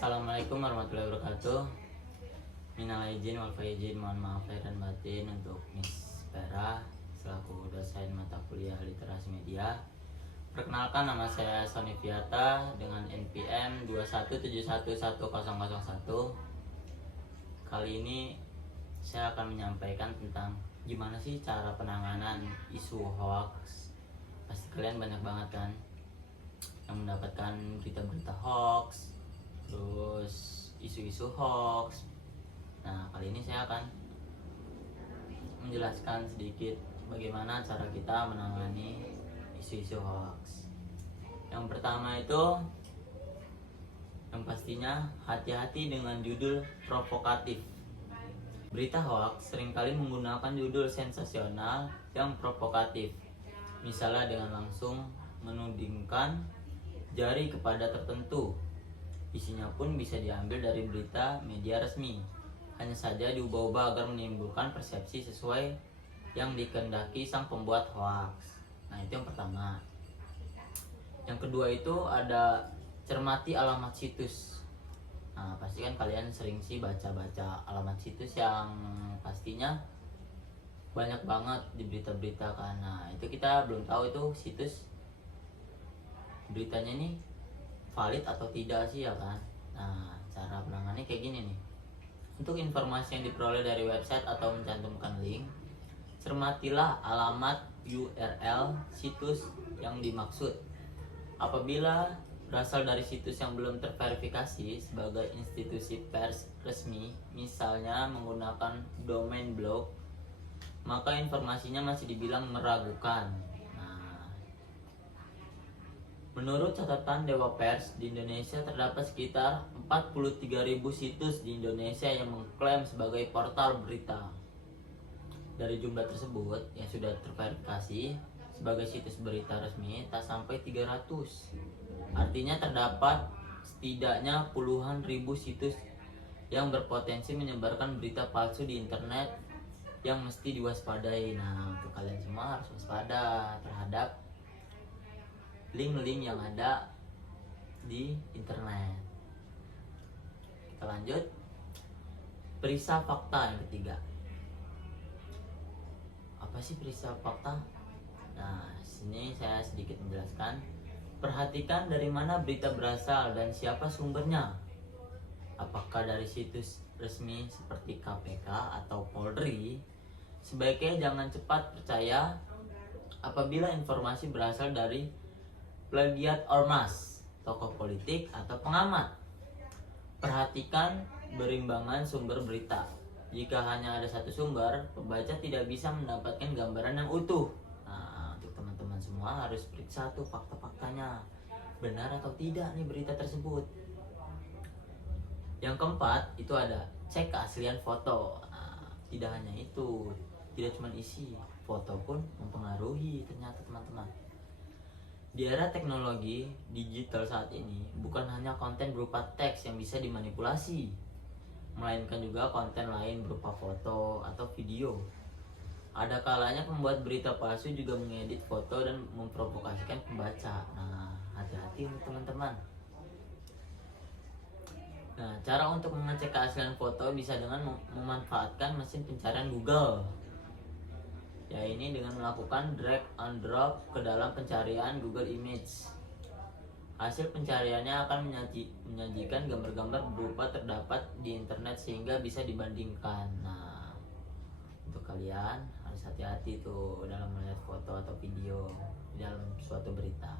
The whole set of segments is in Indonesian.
Assalamualaikum warahmatullahi wabarakatuh. Minal aidin wal faizin, mohon maaf lahir dan batin untuk Miss Vera selaku dosen mata kuliah literasi media. Perkenalkan, nama saya Sony Fiata dengan NPM 217110001. Kali ini saya akan menyampaikan tentang gimana sih cara penanganan isu hoax. Pasti kalian banyak banget kan yang mendapatkan berita-berita hoax, terus isu-isu hoax. Nah, kali ini saya akan menjelaskan sedikit bagaimana cara kita menangani isu-isu hoax. Yang pertama itu, yang pastinya hati-hati dengan judul provokatif. Berita hoax seringkali menggunakan judul sensasional yang provokatif, misalnya dengan langsung menudingkan jari kepada tertentu. Isinya pun bisa diambil dari berita media resmi, hanya saja diubah-ubah agar menimbulkan persepsi sesuai yang dikehendaki sang pembuat hoax. Nah, itu yang pertama. Yang kedua itu ada cermati alamat situs. Nah, pasti kan kalian sering sih baca-baca alamat situs yang pastinya banyak banget di berita-berita kan. Nah, itu kita belum tahu itu situs beritanya ini valid atau tidak sih ya kan. Nah, cara penanganannya kayak gini nih. Untuk informasi yang diperoleh dari website atau mencantumkan link, cermatilah alamat URL situs yang dimaksud. Apabila berasal dari situs yang belum terverifikasi sebagai institusi pers resmi, misalnya menggunakan domain blog, maka informasinya masih dibilang meragukan. Menurut catatan Dewa Pers, di Indonesia terdapat sekitar 43.000 situs di Indonesia yang mengklaim sebagai portal berita. Dari jumlah tersebut yang sudah terverifikasi sebagai situs berita resmi tak sampai 300. Artinya terdapat setidaknya puluhan ribu situs yang berpotensi menyebarkan berita palsu di internet yang mesti diwaspadai. Nah, untuk kalian semua harus waspada terhadap link-link yang ada di internet. Kita lanjut. Periksa fakta yang ketiga. Apa sih periksa fakta? Nah, sini saya sedikit menjelaskan. Perhatikan dari mana berita berasal dan siapa sumbernya. Apakah dari situs resmi seperti KPK atau Polri? Sebaiknya jangan cepat percaya apabila informasi berasal dari plagiat ormas, tokoh politik, atau pengamat. Perhatikan berimbangan sumber berita. Jika hanya ada satu sumber, pembaca tidak bisa mendapatkan gambaran yang utuh. Nah, untuk teman-teman semua harus periksa tuh fakta-faktanya, benar atau tidak nih berita tersebut. Yang keempat itu ada cek keaslian foto. Nah, tidak hanya itu, tidak cuma isi, foto pun mempengaruhi ternyata teman-teman. Di era teknologi digital saat ini, bukan hanya konten berupa teks yang bisa dimanipulasi, melainkan juga konten lain berupa foto atau video. Ada kalanya pembuat berita palsu juga mengedit foto dan memprovokasikan pembaca. Nah, hati-hati teman-teman. Nah, cara untuk mengecek keaslian foto bisa dengan memanfaatkan mesin pencarian Google. Ya, ini dengan melakukan drag and drop ke dalam pencarian Google Image. Hasil pencariannya akan menyajikan gambar-gambar berupa terdapat di internet sehingga bisa dibandingkan. Nah, untuk kalian harus hati-hati tuh dalam melihat foto atau video di dalam suatu berita.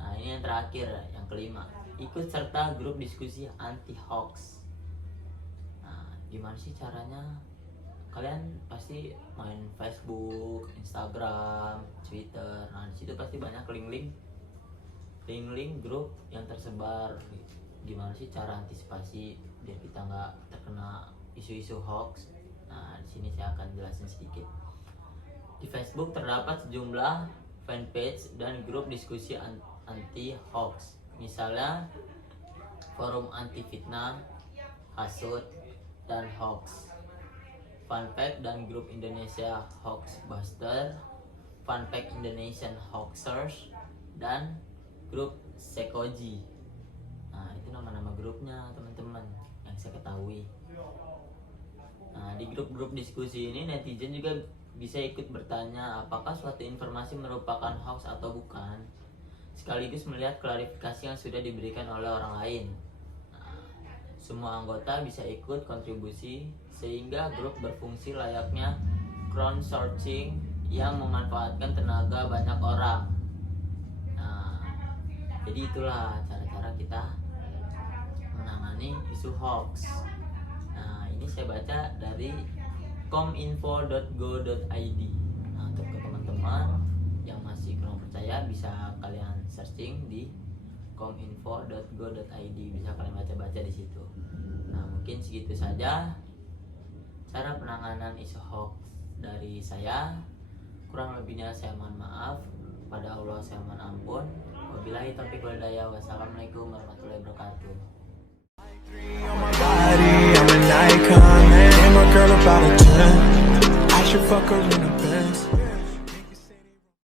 Nah, ini yang terakhir, yang kelima, ikut serta grup diskusi anti hoax. Nah, gimana sih caranya? Kalian pasti main Facebook, Instagram, Twitter. Nah, di situ pasti banyak link-link grup yang tersebar. Gimana sih cara antisipasi biar kita nggak terkena isu-isu hoax? Nah, di sini saya akan jelasin sedikit. Di Facebook terdapat sejumlah fanpage dan grup diskusi anti hoax. Misalnya forum anti fitnah, hasut, dan hoax. Funfact dan grup Indonesia Hoaxbuster, Funfact Indonesian Hoaxers, dan grup Sekoji. Nah, itu nama-nama grupnya teman-teman yang saya ketahui. Nah, di grup-grup diskusi ini netizen juga bisa ikut bertanya apakah suatu informasi merupakan hoax atau bukan, sekaligus melihat klarifikasi yang sudah diberikan oleh orang lain. Nah, semua anggota bisa ikut kontribusi sehingga grup berfungsi layaknya crowdsourcing yang memanfaatkan tenaga banyak orang. Nah, jadi itulah cara-cara kita menangani isu hoax. Nah, ini saya baca dari kominfo.go.id. Nah, untuk ke teman-teman yang masih kurang percaya bisa kalian searching di kominfo.go.id, bisa kalian baca-baca di situ. Nah, mungkin segitu saja cara penanganan isu hoax dari saya. Kurang lebihnya saya mohon maaf. Pada Allah saya mohon ampun. Wabillahi taufiq wal hidayah. Wassalamualaikum warahmatullahi wabarakatuh. On my body, I'm an icon, man. And my girl about a 10. I should fuck her in a Benz.